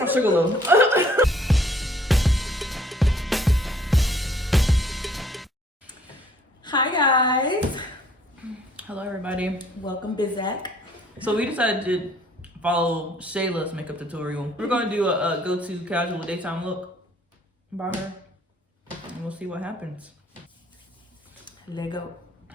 my sugar low. Hi guys. Hello everybody. Welcome Bizak. So we decided to follow Shayla's makeup tutorial. We're gonna do a go-to casual daytime look by her. And we'll see what happens. Let go.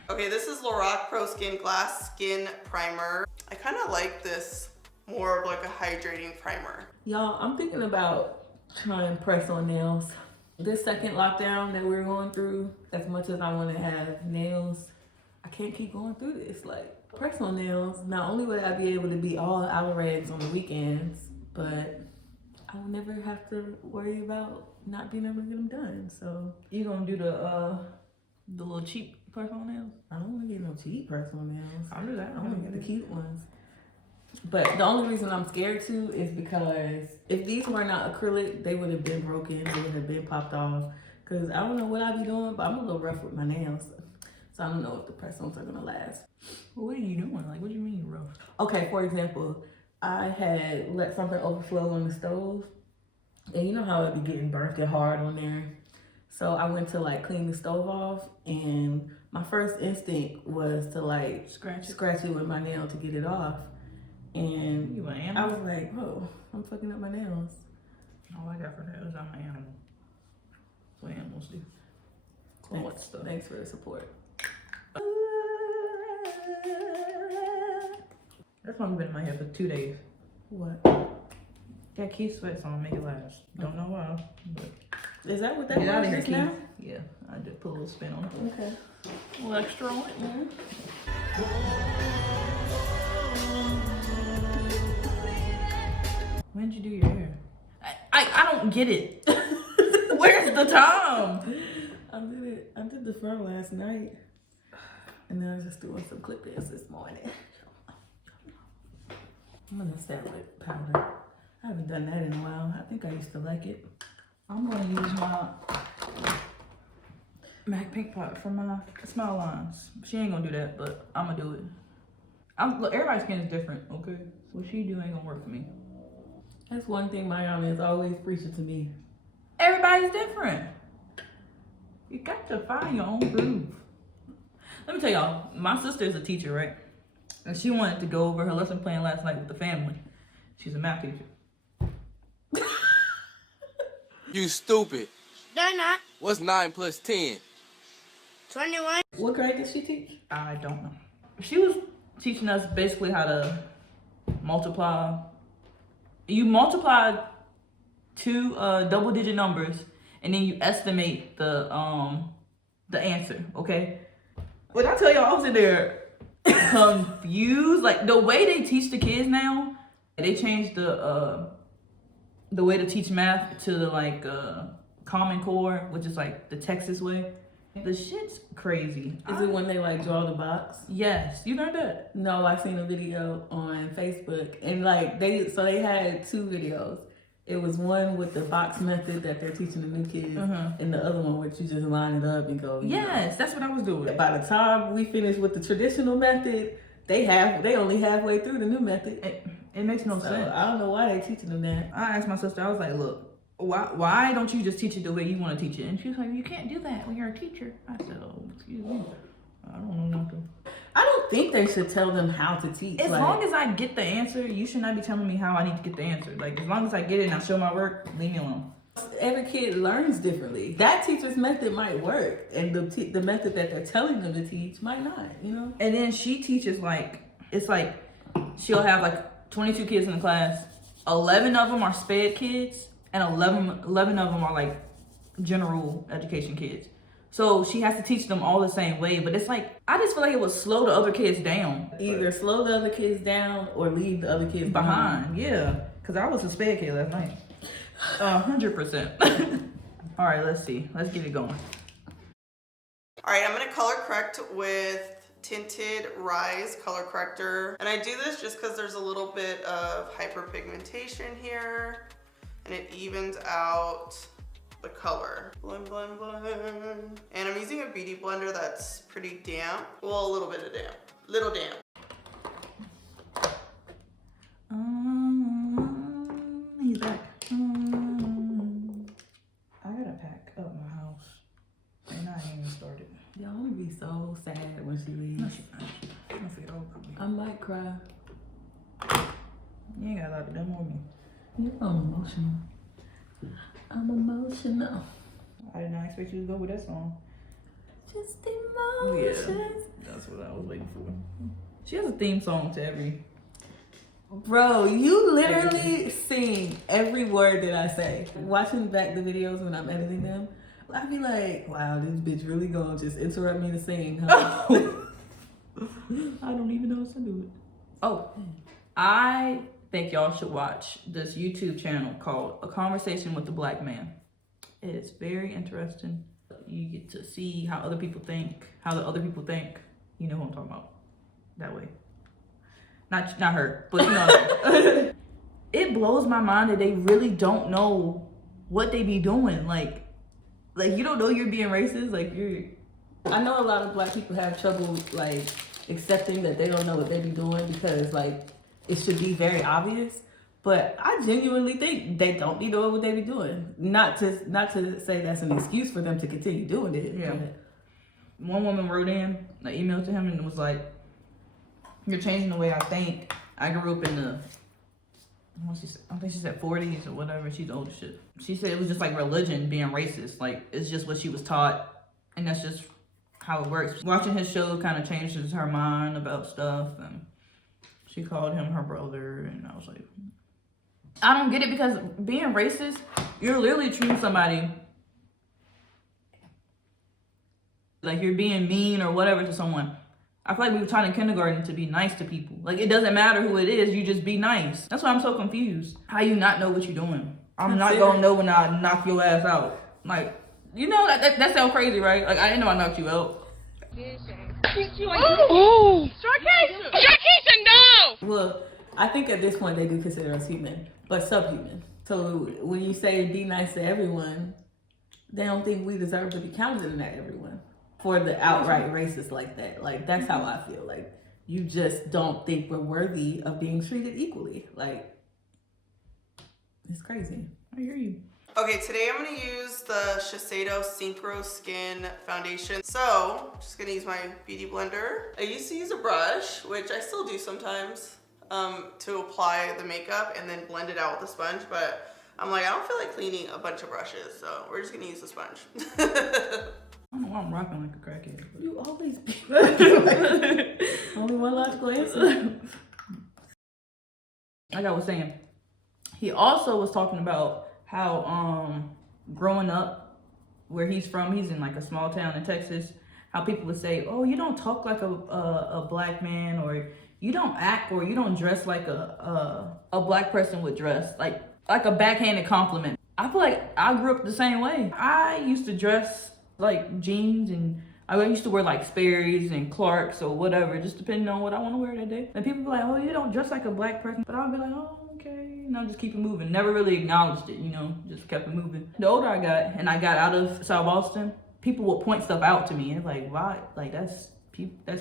Okay, this is Lorac Pro Skin Glass Skin Primer. I kind of like this more of like a hydrating primer. Y'all, I'm thinking about trying press on nails. This second lockdown that we're going through, as much as I want to have nails, I can't keep going through this. Like, press on nails, not only would I be able to be all out of rags on the weekends, but I will never have to worry about not being able to get them done. So You gonna do the little cheap personal nails? I don't want to get no cheap personal nails. I'll do that. I want to get the cute ones. But the only reason I'm scared to is because if these were not acrylic, they would have been broken. They would have been popped off. Because I don't know what I'd be doing, but I'm a little rough with my nails. So I don't know if the press-ons are going to last. Well, what are you doing? Like, what do you mean you're rough? Okay, for example, I had let something overflow on the stove. And you know how it'd be getting burnt and hard on there. So I went to like clean the stove off. And my first instinct was to like scratch it with my nail to get it off. And You an I animal? was like, whoa, I'm fucking up my nails. All I got for nails, I'm an animal. That's what animals do. What stuff? Thanks for the support. That's why I've been in my head for 2 days. What? Got Keith sweats on, make it last. Don't know why, but Is that what that get out was of here, just Keith. now? Yeah, I just put a little spin on it. Okay. A little extra on it. When did you do your hair? I don't get it. Where's the time? I did the front last night. And then I was just doing some clip ins this morning. I'm gonna start with powder. I haven't done that in a while. I think I used to like it. I'm gonna use my MAC Pink Pot for my smile lines. She ain't gonna do that, but I'm gonna do it. Look, everybody's skin is different, okay? So what she do ain't gonna work for me. That's one thing my aunt is always preaching to me. Everybody's different. You got to find your own groove. Let me tell y'all, my sister is a teacher, right? And she wanted to go over her lesson plan last night with the family. She's a math teacher. You stupid. They're not. What's 9 plus 10? 21. What grade does she teach? I don't know. She was teaching us basically how to multiply. You multiply two double-digit numbers, and then you estimate the answer. Okay. When I tell y'all, I was in there confused. Like the way they teach the kids now, they changed the way to teach math to the Common Core, which is like the Texas way. The shit's crazy. Is it when they like draw the box? Yes, you learned that. No, I seen a video on Facebook and like they had two videos. It was one with the box method that they're teaching the new kids, and the other one where you just line it up and go. Yes, that's what I was doing. By the time we finished with the traditional method, they only halfway through the new method. It makes no So sense. I don't know why they're teaching them that. I asked my sister, I was like, look, why don't you just teach it the way you want to teach it? And she was like, you can't do that when you're a teacher. I said, oh, excuse me. I don't know nothing. I don't think they should tell them how to teach. As long as I get the answer, you should not be telling me how I need to get the answer. Like, as long as I get it and I show my work, leave me alone. Every kid learns differently. That teacher's method might work, and the method that they're telling them to teach might not, you know? And then she teaches it's like, she'll have like 22 kids in the class. 11 of them are SPED kids, and 11 of them are like general education kids. So she has to teach them all the same way, but it's like, I just feel like it would slow the other kids down. Either slow the other kids down or leave the other kids Behind, yeah. Because I was a SPED kid last night. 100%. All right, let's see. Let's get it going. All right, I'm gonna color correct with Tinted Rise color corrector. And I do this just because there's a little bit of hyperpigmentation here and it evens out the color. Blend, blend, blend. And I'm using a beauty blender that's pretty damp. Well, a little bit of damp. Little damp. He's back. Y'all, I'm gonna be so sad when she leaves. No, she's not. I'm gonna figure it out. I might cry. You ain't got a lot of them on me. You know I'm emotional. I'm emotional. I did not expect you to go with that song. Just emotions. That's what I was waiting for. She has a theme song to every. Bro, you literally sing every word that I say. Watching back the videos when I'm editing them, I be like, wow, this bitch really gonna just interrupt me to sing, huh? I don't even know how to do it. Oh, I think y'all should watch this YouTube channel called A Conversation with the Black Man. It is very interesting. You get to see how other people think, how the other people think. You know who I'm talking about. That way. Not her, but you know. It blows my mind that they really don't know what they be doing. Like you don't know you're being racist. I know a lot of black people have trouble like accepting that they don't know what they be doing because like it should be very obvious. But I genuinely think they don't be doing what they be doing. Not to say that's an excuse for them to continue doing it. Yeah. But one woman wrote in an email to him and was like, "You're changing the way I think. I grew up in the," I think she said 40s or whatever. She's old as shit. She said it was just like religion being racist. Like, it's just what she was taught. And that's just how it works. Watching his show kind of changes her mind about stuff. And she called him her brother. And I was like, I don't get it, because being racist, you're literally treating somebody like you're being mean or whatever to someone. I feel like we were taught in kindergarten to be nice to people. Like, it doesn't matter who it is, you just be nice. That's why I'm so confused. How you not know what you're doing? I'm not gonna know when I knock your ass out. Like, you know, that sounds crazy, right? Like, I didn't know I knocked you out. Oh! Sarcasm, no! well, I think at this point they do consider us human, but subhuman. So when you say be nice to everyone, they don't think we deserve to be counted in that everyone. For the outright racist like that. Like, that's how I feel. Like, you just don't think we're worthy of being treated equally. Like, it's crazy. I hear you. Okay, today I'm gonna use the Shiseido Synchro Skin Foundation. So, I'm just gonna use my beauty blender. I used to use a brush, which I still do sometimes, to apply the makeup and then blend it out with a sponge, but I'm like, I don't feel like cleaning a bunch of brushes, so we're just gonna use the sponge. I don't know why I'm rocking like a crackhead. You always be only one logical answer. Like I was saying, he also was talking about how growing up where he's from, he's in like a small town in Texas, how people would say, oh, you don't talk like a black man, or you don't act or you don't dress like a black person would dress, like a backhanded compliment. I feel like I grew up the same way. I used to dress like jeans, and I used to wear like Sperry's and Clark's or whatever, just depending on what I want to wear that day. And people be like, oh, you don't dress like a black person. But I'll be like, oh, okay. And I'll just keep it moving. Never really acknowledged it, you know, just kept it moving. The older I got and I got out of South Boston, people would point stuff out to me. And like, why? Like, that's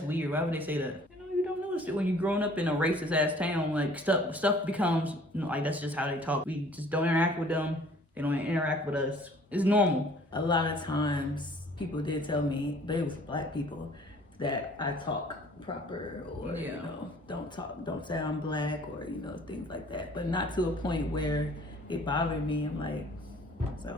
weird. Why would they say that? You know, you don't notice it when you're growing up in a racist ass town. Like, stuff becomes, you know, like, that's just how they talk. We just don't interact with them. They don't interact with us. It's normal. A lot of times people did tell me, but it was black people, that I talk proper, or you know, don't say I'm black, or you know, things like that. But not to a point where it bothered me. I'm like, so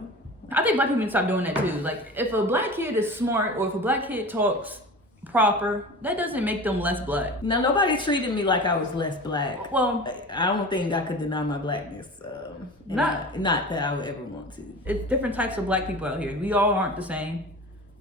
I think black people need to stop doing that too. Like, if a black kid is smart, or if a black kid talks proper, that doesn't make them less black. now nobody treated me like I was less black. Well, I don't think I could deny my blackness. Not that I would ever want to. it's different types of black people out here. We all aren't the same.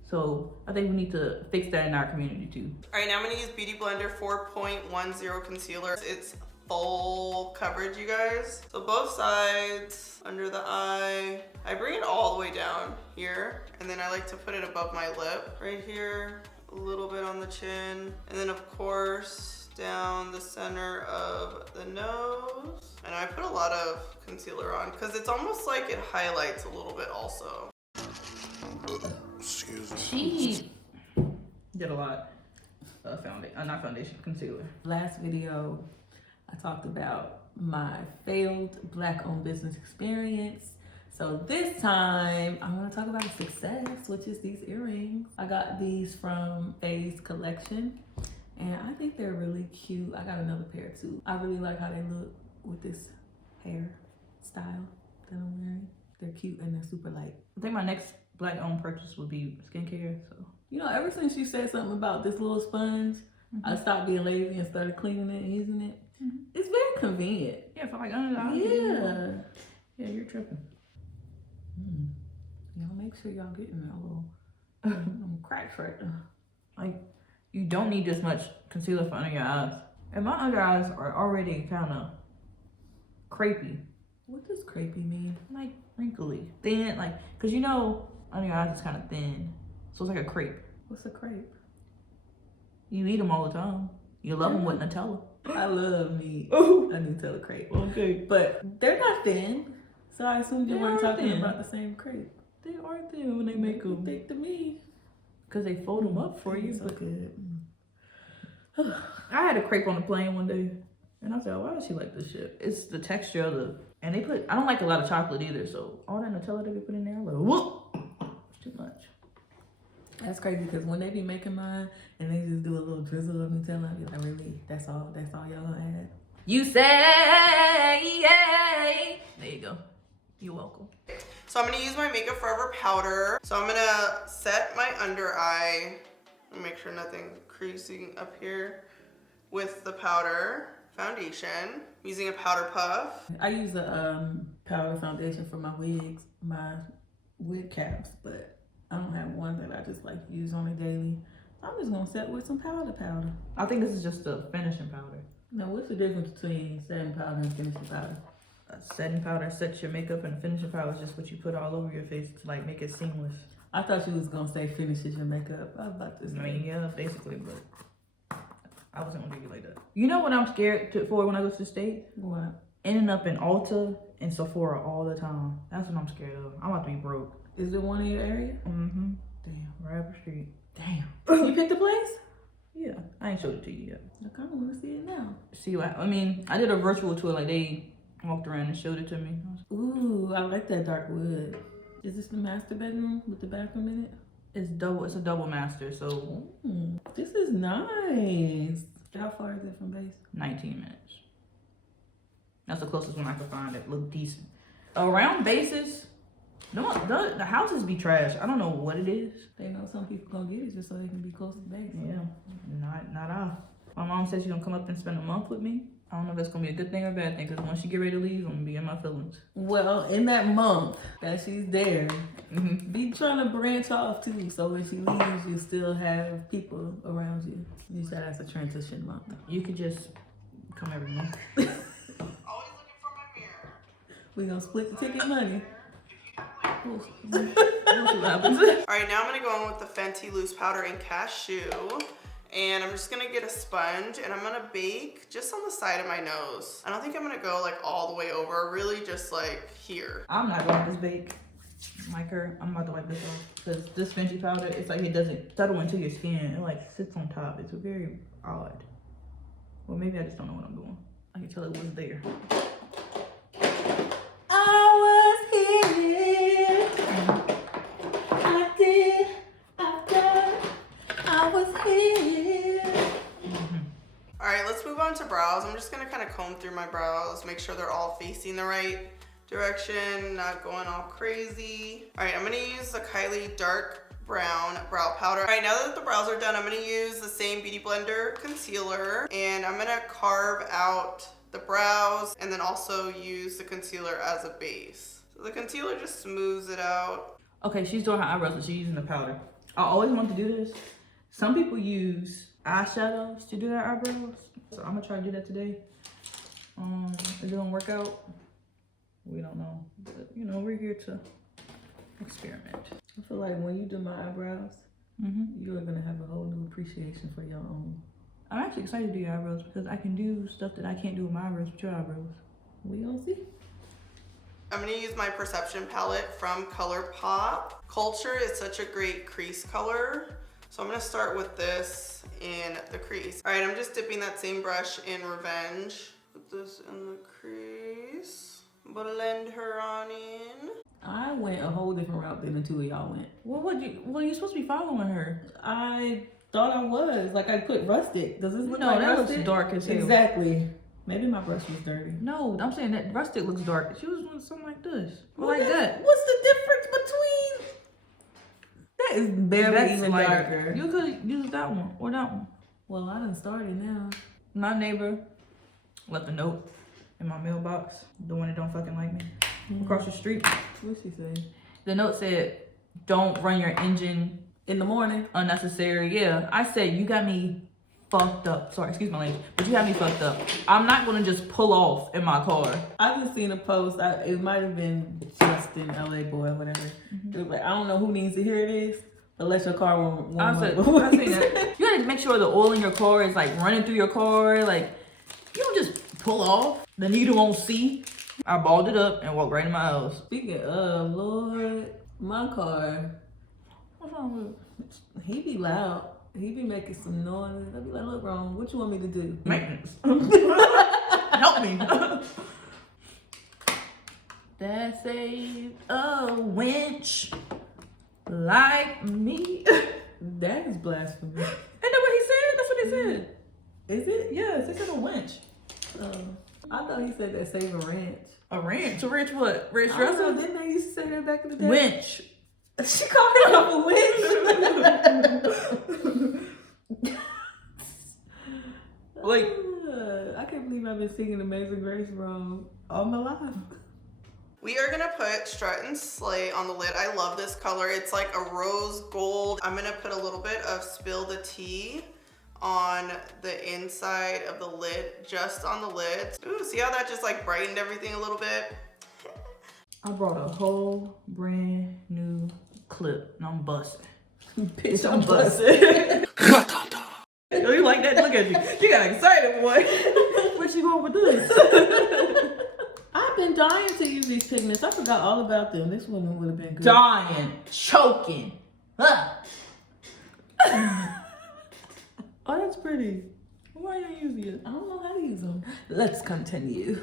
So I think we need to fix that in our community too. All right, now I'm gonna use Beauty Blender 4.10 concealer. It's full coverage, you guys. So both sides, under the eye. I bring it all the way down here, and then I like to put it above my lip, right here, a little bit on the chin, and then of course, down the center of the nose. And I put a lot of concealer on, because it's almost like it highlights a little bit also. Excuse me. She did a lot of concealer. Last video, I talked about my failed black-owned business experience. So this time, I'm gonna talk about a success, which is these earrings. I got these from Faye's collection, and I think they're really cute. I got another pair too. I really like how they look with this hair style that I'm wearing. They're cute and they're super light. I think my next black-owned purchase would be skincare, so. You know, ever since you said something about this little sponge, I stopped being lazy and started cleaning it and using it. It's very convenient. Yeah, for like $100. Yeah. Yeah, you're tripping. Y'all make sure y'all getting that little cracks right there. Like, you don't need this much concealer for under your eyes. And my under eyes are already kind of crepey. What does crepey mean? Like, wrinkly. Thin, like, because you know, under your eyes is kind of thin. So it's like a crepe. What's a crepe? You eat them all the time. You love them with Nutella. I love meat. Ooh. I Nutella crepe. Okay. But they're not thin. So I assumed you They weren't are talking thin. about the same crepe. They are thin when they make them. Thick to me. Because they fold them up for you. So But good. I had a crepe on the plane one day. And I said, why does she like this shit? It's the texture of the... And they put... I don't like a lot of chocolate either. So all that Nutella that they put in there, I'm like, whoop! It's too much. That's crazy because when they be making mine and they just do a little drizzle of Nutella, I be like, really? That's all y'all gonna add? You say, yay. There you go. You're welcome. So I'm gonna use my Makeup Forever powder. So I'm gonna set my under eye and make sure nothing creasing up here with the powder foundation. I'm using a powder puff. I use a powder foundation for my wigs, my wig caps, but I don't have one that I just like use on a daily. I'm just gonna set with some powder. I think this is just the finishing powder. Now, what's the difference between setting powder and finishing powder? A setting powder sets your makeup, and a finishing powder is just what you put all over your face to like make it seamless. I thought you was gonna say finishes your makeup. I was about to say. I mean, yeah, basically, but I wasn't gonna do it like that. You know what I'm scared for when I go to the States? What? Ending up in Ulta and Sephora all the time. That's what I'm scared of. I'm about to be broke. Is there one in your area? Mm-hmm. Damn. Right up the street. Damn. You picked the place? Yeah, I ain't showed it to you yet. I kinda wanna see it now. See what I mean? I did a virtual tour. Like they walked around and showed it to me. Ooh, I like that dark wood. Is this the master bedroom with the bathroom in it? It's double. It's a double master. So This is nice. How far is it from base? 19 minutes. That's the closest one I could find that looked decent. Around bases, no, the houses be trash. I don't know what it is. They know some people gonna get it just so they can be close to base. Yeah, not I. My mom said she's gonna come up and spend a month with me. I don't know if that's gonna be a good thing or a bad thing, because once she get ready to leave, I'm gonna be in my feelings. Well, in that month that she's there, be trying to branch off too, so when she leaves, you still have people around you. You said that's a transition month. You could just come every month. Always looking for my mirror. We gonna split the ticket money. We'll see what happens. All right, now I'm gonna go in with the Fenty Loose Powder in Cashew. And I'm just gonna get a sponge and I'm gonna bake just on the side of my nose. I don't think I'm gonna go like all the way over, really just like here. I'm not going to this bake like her. I'm about to wipe this off because this Fenty powder, it's like it doesn't settle into your skin. It like sits on top. It's very odd. Well, maybe I just don't know what I'm doing. I can tell it was there. I was here. I did. I've done. I was here. All right, let's move on to brows. I'm just gonna kind of comb through my brows, make sure they're all facing the right direction, not going all crazy. All right, I'm gonna use the Kylie Dark Brown Brow Powder. All right, now that the brows are done, I'm gonna use the same Beauty Blender concealer, and I'm gonna carve out the brows and then also use the concealer as a base. So the concealer just smooths it out. Okay, she's doing her eyebrows, so she's using the powder. I always want to do this. Some people use eyeshadows to do their eyebrows, so I'm gonna try to do that today. Is it gonna work out? We don't know, but you know, we're here to experiment. I feel like when you do my eyebrows, you're gonna have a whole new appreciation for your own. I'm actually excited to do your eyebrows because I can do stuff that I can't do with my eyebrows with your eyebrows. We gonna see. I'm gonna use my Perception palette from ColourPop. Culture is such a great crease color. So I'm gonna start with this in the crease. All right, I'm just dipping that same brush in Revenge. Put this in the crease. Blend her on in. I went a whole different route than the two of y'all went. Well, you're supposed to be following her. I thought I was. Like, I put rustic. Does this look No, like that rustic? looks dark as hell. Exactly. Maybe my brush was dirty. No, I'm saying that rustic looks dark. She was doing something like this. Or like that. What's the difference between... That is barely even lighter. darker. You could use that one or that one. Well, I done started now. My neighbor left a note in my mailbox. The one that don't fucking like me. Across the street. What'd she say? The note said, don't run your engine In the morning. unnecessary. Yeah, I said, you got me fucked up. Sorry, excuse my language, but you got me fucked up. I'm not gonna just pull off in my car. I just seen a post. It might have been Justin, LA boy, whatever. It was like, I don't know who needs to hear this, but let your car warm I up. seen that. You gotta make sure the oil in your car is like running through your car. Like, you don't just pull off. The needle won't see. I balled it up and walked right in my house. Speaking of, Lord, my car, What's wrong with it? he be loud. He be making some noise. I be like, look, wrong. What you want me to do? Maintenance. Help me. That saved a wench like me. That is blasphemy. Ain't that what he said? That's what he said. Is it? Yes, he said a wench. I thought he said that save a ranch. A ranch? A ranch what? Ranch I don't know, dressing? didn't they used to say that back in the day? Wench. She called herself a witch. Like, I can't believe I've been singing Amazing Grace wrong all my life. We are gonna put Strut and Slay on the lid. I love this color. It's like a rose gold. I'm gonna put a little bit of Spill the Tea on the inside of the lid, just on the lid. Ooh, see how that just like brightened everything a little bit? I brought a whole brand new clip and I'm busting. Bitch, I'm busting. Yo, you like that? Look at you. You got excited, boy. Where's she going with this? I've been dying to use these pigments. I forgot all about them. This one would have been good. Dying. Choking. Huh. Oh, that's pretty. Why are you using it? I don't know how to use them. Let's continue.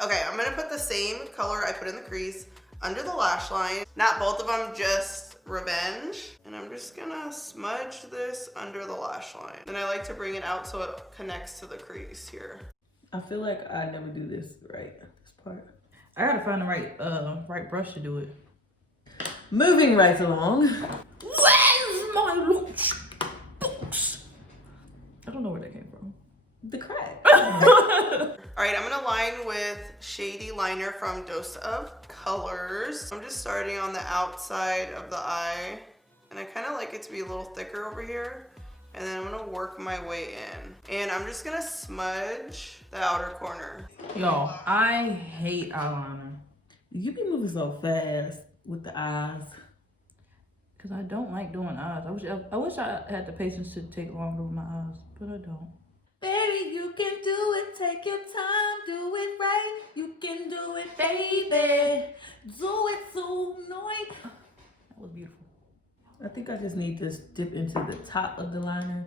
Okay, I'm gonna put the same color I put in the crease under the lash line. Not both of them, just Revenge. And I'm just gonna smudge this under the lash line. And I like to bring it out so it connects to the crease here. I feel like I never do this right. This part. I gotta find the right brush to do it. Moving right along. Where's my lunch box? I don't know where that came from. The crack. All right, I'm gonna line with Shady Liner from Dose of Colors. I'm just starting on the outside of the eye, and I kind of like it to be a little thicker over here. And then I'm gonna work my way in. And I'm just gonna smudge the outer corner. Y'all, I hate eyeliner. You be moving so fast with the eyes. Cause I don't like doing eyes. I wish I had the patience to take longer with my eyes, but I don't. Baby, you can do it. Take your time. Do it right. You can do it, baby. Do it tonight. That was beautiful. I think I just need to dip into the top of the liner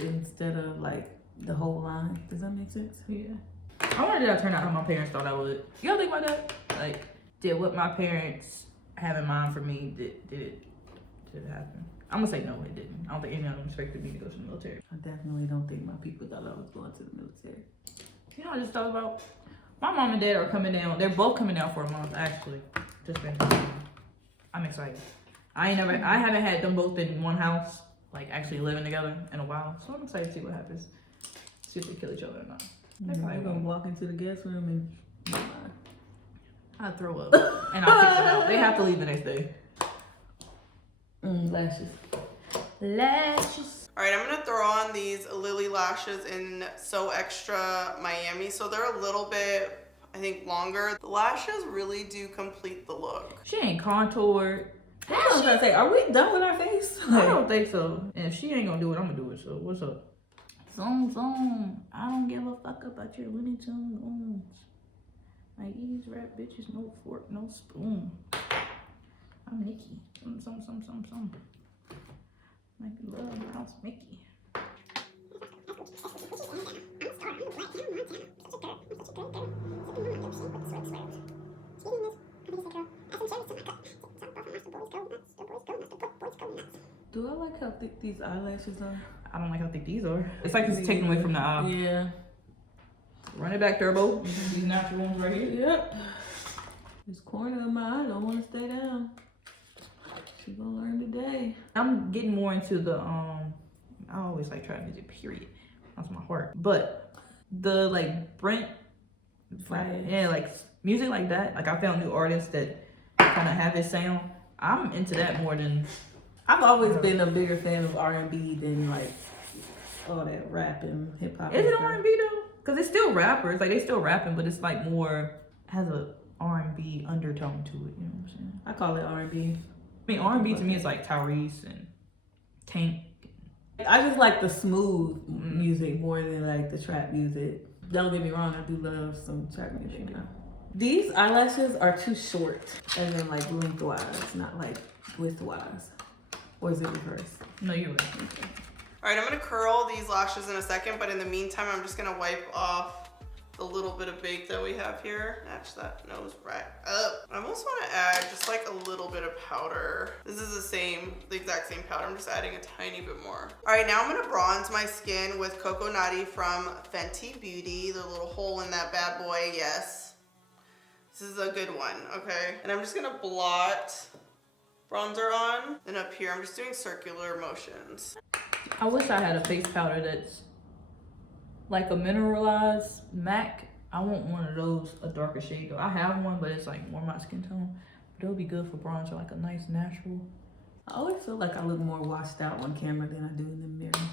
instead of like the whole line. Does that make sense? Yeah. I wonder did I turn out how my parents thought I would. Y'all think about that? Like, did what my parents have in mind for me, did it happen? I'm gonna say no, it didn't. I don't think any of them expected me to go to the military. I definitely don't think my people thought I was going to the military. You know, I just thought about my mom and dad are coming down. They're both coming down for a month, actually. Just been. I'm excited. I haven't had them both in one house, like actually living together in a while. So I'm excited to see what happens. See if they kill each other or not. They probably We're gonna won't. walk into the guest room and I'd throw up and I'll kick them out. They have to leave the next day. lashes. Lashes. All right, I'm gonna throw on these Lily lashes in So Extra Miami. So they're a little bit, I think, longer. The lashes really do complete the look. She ain't contoured. I was gonna say, are we done with our face? I don't think so. And if she ain't gonna do it, I'm gonna do it. So what's up? Zoom. I don't give a fuck about your Looney Tunes. Like these rap bitches, no fork, no spoon. I'm Mickey. Some. Like love house Mickey. like how thick these eyelashes are. I don't like how thick these are. It's like it's taken away from the eye. Yeah. Run it back, Turbo. These natural ones right here. Yep. This corner of my eye don't want to stay down. She gonna learn today. I'm getting more into the I always like trap music, period. That's my heart. But the like Brent, Faye. yeah, like music like that. Like I found new artists that kind of have his sound. I'm into that more than. I've always been a bigger fan of R&B than like all that rap and hip hop. Is it R&B though? Cause it's still rappers. Like they still rapping, but it's like more has a R&B undertone to it. You know what I'm saying? I call it R&B. I mean R&B to me is like Tyrese and Tank. I just like the smooth music more than like the trap music. Don't get me wrong, I do love some trap music now. These eyelashes are too short, and then like lengthwise, not like widthwise. Or is it reverse? No, you're right. All right, I'm gonna curl these lashes in a second, but in the meantime, I'm just gonna wipe off the little bit of bake that we have here. Match that nose right up. I almost wanna add just like a little bit of powder. This is the exact same powder. I'm just adding a tiny bit more. All right, now I'm gonna bronze my skin with Coco Naughty from Fenty Beauty. The little hole in that bad boy, yes. This is a good one, okay? And I'm just gonna blot bronzer on. And up here, I'm just doing circular motions. I wish I had a face powder that's like a mineralized MAC. I want one of those, a darker shade though. I have one, but it's like more my skin tone. But it'll be good for bronzer, like a nice natural. I always feel like I look more washed out on camera than I do in the mirror.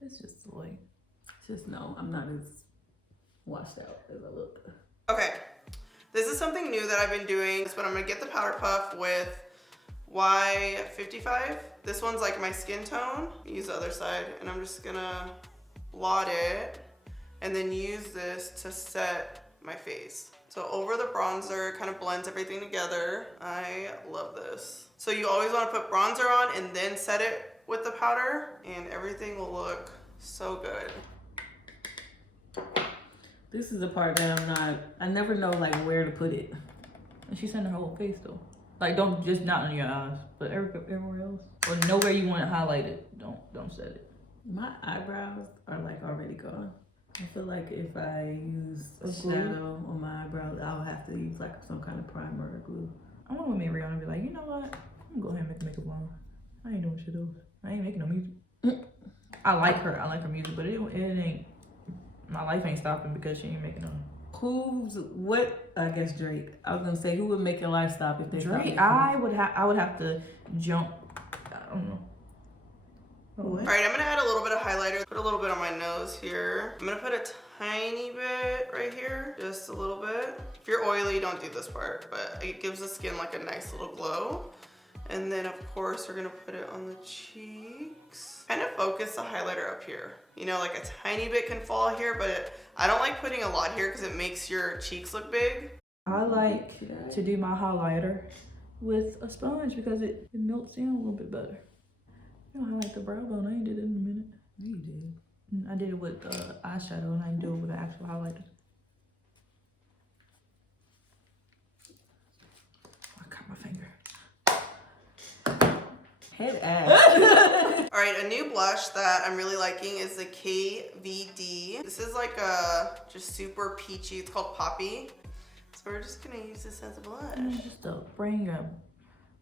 It's just like, Just no, I'm not as washed out as I look. Okay, this is something new that I've been doing, but I'm gonna get the powder puff with Y55. This one's like my skin tone. Use the other side, and I'm just gonna blot it and then use this to set my face. So over the bronzer, kind of blends everything together. I love this. So you always wanna put bronzer on and then set it with the powder, and everything will look so good. This is the part that I never know like where to put it. and she's in her whole face though. Like don't just not on your eyes, but everywhere else. Or nowhere you want it highlighted, don't set it. My eyebrows are like already gone. I feel like if I use a glue? shadow on my eyebrows, I'll have to use like some kind of primer or glue. I want to make Rihanna be like, you know what? I'm gonna go ahead and make a makeup on. I ain't doing shit else. I ain't making no music. I like her music, but it ain't. My life ain't stopping because she ain't making no. I guess Drake. I was gonna say, who would make your life stop if they Drake. stopped? I would have to jump. I don't know. All right, I'm gonna add a little bit of highlighter, put a little bit on my nose here. I'm gonna put a tiny bit right here, just a little bit. If you're oily, don't do this part, but it gives the skin like a nice little glow. And then of course, we're gonna put it on the cheeks. Kind of focus the highlighter up here. You know, like a tiny bit can fall here, but I don't like putting a lot here because it makes your cheeks look big. I like to do my highlighter with a sponge because it melts in a little bit better. You know, I like the brow bone. I ain't did it in a minute. You did. I did it with eyeshadow and I didn't do it with an actual highlighter. I cut my finger. Head ass. All right, a new blush that I'm really liking is the KVD. This is like a just super peachy. It's called Poppy. So we're just gonna use this as a blush. Just to bring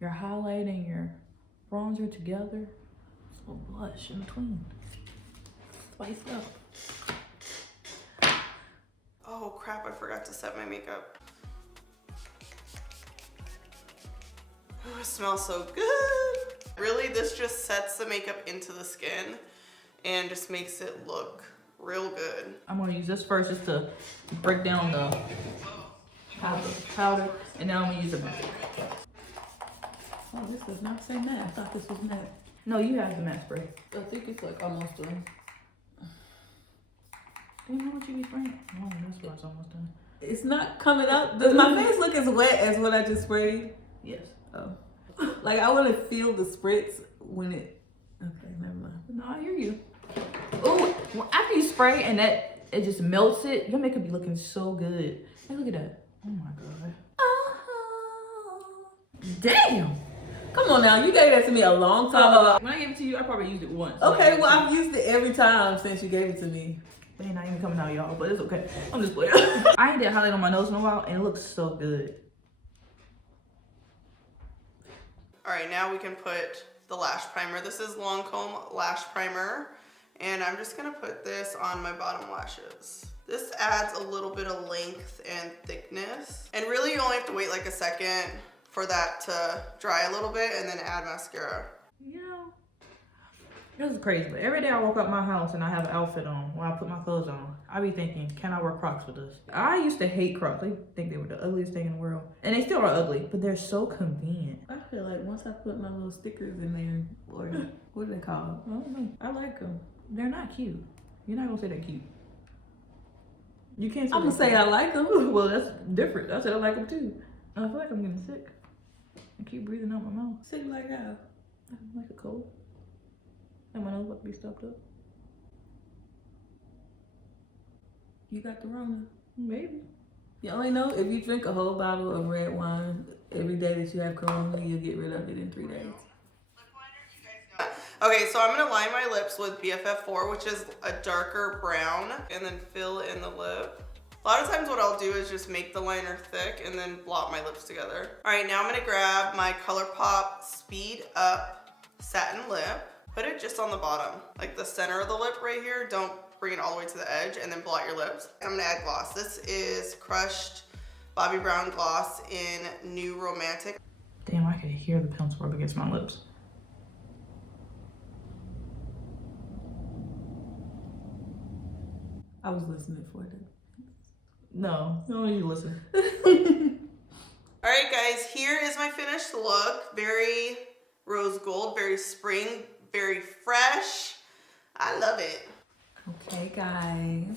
your highlight and your bronzer together. Just a little blush in between. Spice it up. Oh crap, I forgot to set my makeup. Oh, it smells so good. Really, this just sets the makeup into the skin and just makes it look real good. I'm gonna use this first just to break down the powder, and now I'm gonna use a mask. Oh, this does not say matte. I thought this was matte. No, you have the mask spray. I think it's like almost done. Do you know what you be spraying? Oh, that's why it's almost done. It's not coming up. Does my face look as wet as what I just sprayed? Yes. Oh. Like I want to feel the spritz when it. Okay, never mind. No, I hear you. Oh, well, after you spray and that it just melts it, your makeup be looking so good. Hey, look at that. Oh my god. Oh, damn. Come on now, you gave that to me a long time ago. When I gave it to you, I probably used it once. Okay, well, I've used it every time since you gave it to me. They ain't not even coming out, y'all, but it's okay. I'm just playing. I ain't did highlight on my nose in a while, and it looks so good. All right, now we can put the lash primer. This is Lancome Lash Primer, and I'm just gonna put this on my bottom lashes. This adds a little bit of length and thickness. And really you only have to wait like a second for that to dry a little bit and then add mascara. You know, this is crazy, but every day I walk out my house and I have an outfit on, when I put my clothes on, I be thinking, can I wear Crocs with this? I used to hate Crocs. I think they were the ugliest thing in the world. And they still are ugly, but they're so convenient. I feel like once I put my little stickers in there, or what are they called? I don't know. I like them. They're not cute. You're not gonna say they're cute. You can't say I'm gonna say I like them. Well, that's different. I said I like them too. I feel like I'm getting sick. I keep breathing out my mouth. Sick like how? I'm like a cold. And my nose about to be stuffed up. You got the Rona. Maybe. You only know if you drink a whole bottle of red wine every day that you have Corona, you'll get rid of it in 3 days. Okay, so I'm gonna line my lips with BFF4, which is a darker brown, and then fill in the lip. A lot of times what I'll do is just make the liner thick and then blot my lips together. All right, now I'm gonna grab my ColourPop Speed Up Satin Lip, put it just on the bottom, like the center of the lip right here. Don't bring it all the way to the edge, and then blot your lips. I'm gonna add gloss. This is Crushed Bobbi Brown Gloss in New Romantic. Damn, I could hear the pencil rub against my lips. I was listening for it. No, don't need to listen. All right, guys, here is my finished look. Very rose gold, very spring, very fresh. I love it. Okay, guys,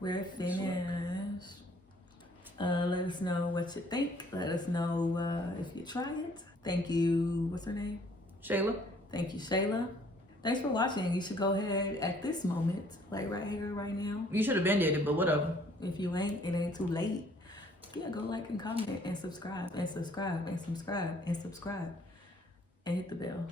we're finished. Let us know what you think. Let us know if you try it. Thank you. What's her name? Shayla? Thank you, Shayla. Thanks for watching. You should go ahead at this moment, like right here, right now. You should have been dated, but whatever. If you ain't, it ain't too late. Yeah, go like and comment and subscribe and subscribe and subscribe and subscribe and hit the bell.